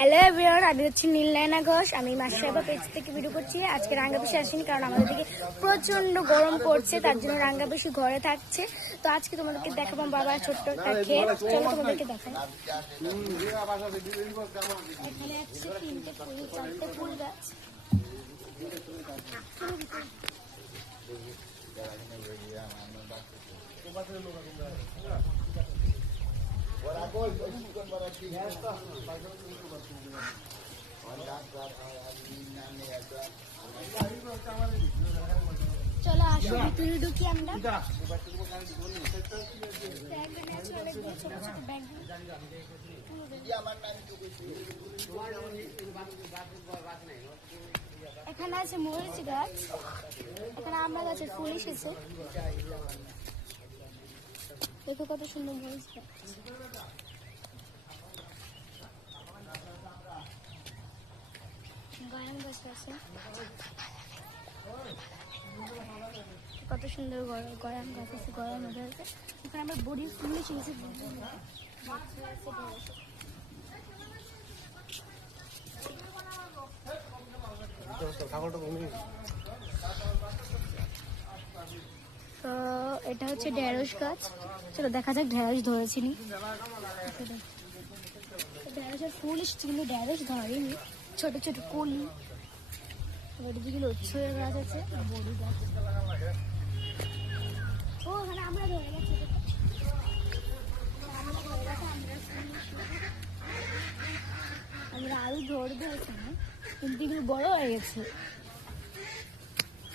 Hello everyone, আমি হচ্ছে নীলনয়না ঘোষ। আমি মাসরাইবা পেজ থেকে ভিডিও করছি। আজকে রাঙ্গাবেশি আসিনি কারণ আমাদের দিকে প্রচন্ড গরম পড়ছে, তার জন্য রাঙ্গাবেশি ঘরে থাকছে। তো আজকে তোমাদেরকে দেখাবো বাবা ছোট্ট একটা ক্ষেত। চলো তোমাদেরকে দেখাই। এখানে আছে চারটে ফুল গাছ। চলো আসো ভিতরে ঢুকি আমরা। এখানে আছে মরিচ গাছ, এখানে আমরা গাছের ফুল এসেছে। দেখো কত সুন্দর মরিচ গাছ। গয়াম গাছ আছে, কত সুন্দর গয়াম গাছ আছে। গয়াম মধ্যে আছে। এখানে আমরা বড়ির ফুল এসেছি। তো এটা হচ্ছে ঢেঁড়স গাছ। চলো দেখা যাক ঢেঁড়স ধরেছি নি। ঢেঁড়সের ফুল এসেছে কিন্তু ঢেঁড়স ধরেনি, ছোট ছোট কলি। দিকে লচ্ছুয়ের গাছ আছে, বড়ি গাছ। ও ওখানে আমরা ধরে গেছি, আমরা আরো ধরবো এখানে, কিন্তু এগুলো বড় হয়ে গেছে।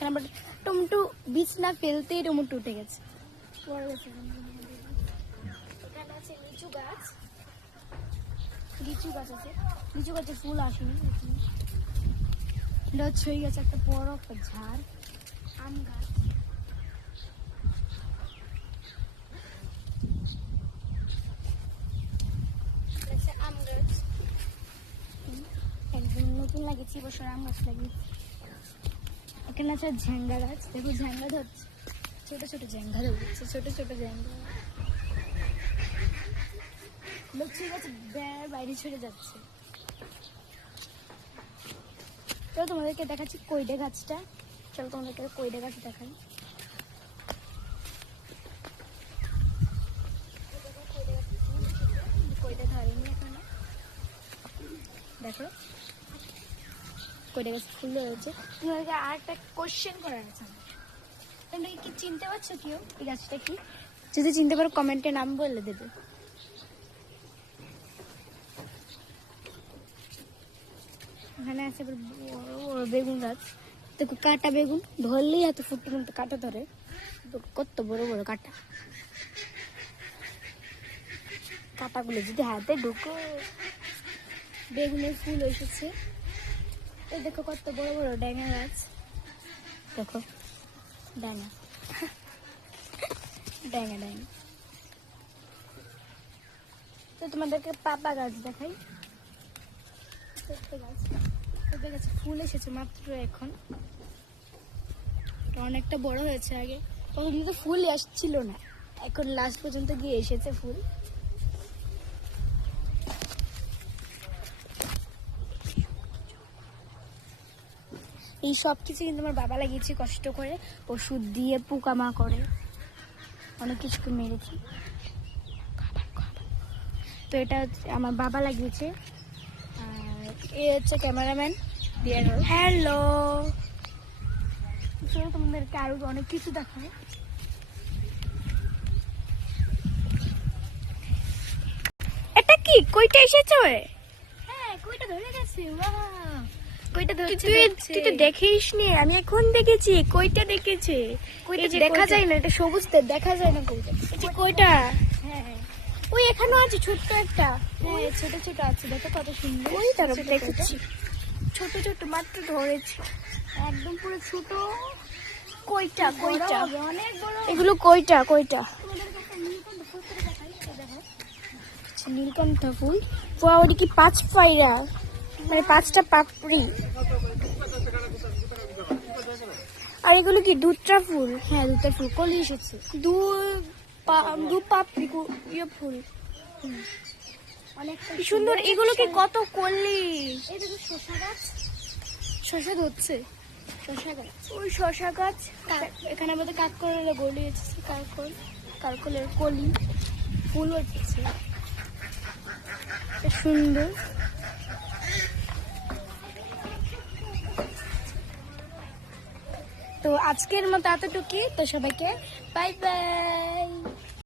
আমরা টমেটো বীজ না ফেলতেই টমেটো উঠে গেছে, বড় গেছে। এখানে আছে লিচু গাছ। লিচু গাছ আছে, লিচু গাছে ফুল আসেনি। এটা হচ্ছে গেছে একটা বড় একটা ঝাড়। আম গাছ, আম গাছ একদম নতুন লাগিয়েছি, বছর আম গাছ লাগিয়েছি। এখানে আছে ঝাঙ্গা গাছ। দেখো ঝাঙ্গা ধরছে, ছোট ছোট ঝাঙ্গা ধরছে, ছোট ছোট ঝাঙ্গা। লক্ষ্মী গাছ বাইরে ছড়ে যাচ্ছে। তো তোমাদেরকে দেখাচ্ছি কইডে গাছটা। চলো তোমাদেরকে কইডে গাছ দেখাই। কইডে ধরেনি এখানে, দেখো কইডে গাছ ফুল হয়েছে। তোমাদেরকে আর একটা কোশ্চেন করার আছে, তোমরা কি চিনতে পারছো কেউ এই গাছটা কি? যদি চিনতে পারো কমেন্টে নাম বলে দেবে। এখানে আছে বড় বড় বেগুন গাছ। দেখো কাটা বেগুন, ধরলেই এত ফুট পর্যন্ত কাটা ধরে, কত বড় বড় কাটা। কাটাগুলো যদি হাতে ঢুকো, বেগুনের ফুল এসেছে। এই দেখো কত বড় বড় ড্যাঙা গাছ। দেখো ড্যাঙা ড্যাঙা ড্যাঙা। তো তোমাদেরকে পাপা গাছ দেখাই। গাছে ফুল এসেছে মাত্র এখন, অনেকটা বড় হয়েছে। আগে তখন কিন্তু ফুলই আসছিল না, এখন লাস্ট পর্যন্ত গিয়ে এসেছে ফুল। এই সব কিছু কিন্তু আমার বাবা লাগিয়েছে কষ্ট করে, ওষুধ দিয়ে, পোকামা করে, অনেক কিছুকে মেরেছি। তো এটা হচ্ছে আমার বাবা লাগিয়েছে। আর এ হচ্ছে ক্যামেরাম্যান। হ্যালো, তোমাদেরকে আরো অনেক কিছু দেখায়। এটা কি কইটা এসেছে? হ্যাঁ কইটা ধরে গেছে। কইটা ধরছে। তুই তো দেখিস নি, আমি এখন দেখেছি। কইটা দেখেছে, কইটা দেখা যায় না, এটা সবুজ দেখা যায় না। কইটা কইটা হ্যাঁ ওই এখানেও আছে ছোট্ট একটা। হ্যাঁ ছোট ছোট আছে, দেখো কত সুন্দর। ওই তারপর দেখেছি ছোট ছোট মাত্র ধরেছি, একদম পুরো ছোট। কইটা কইটা অনেক বড়। এগুলো কইটা কইটা। নীলকণ্ঠ ফুল, ওটা কি 5 পায়রা, মানে 5টা পাপড়ি। আর এগুলো কি দুধটা ফুল? হ্যাঁ দুধটা ফুল, কলি এসেছে। দু পাপড়ি ফুল। কি সুন্দর, এগুলো কি কত করলি? এই দেখো শসা গাছ, শসা ধরছে, শসা গাছ, ওই শসা গাছ। এখানে আমাদের কাককলের গলি আছে, কাককলের কলি ফুল হচ্ছে সুন্দর। তো আজকের মতো এতটুকুই, তো সবাইকে বাই বাই।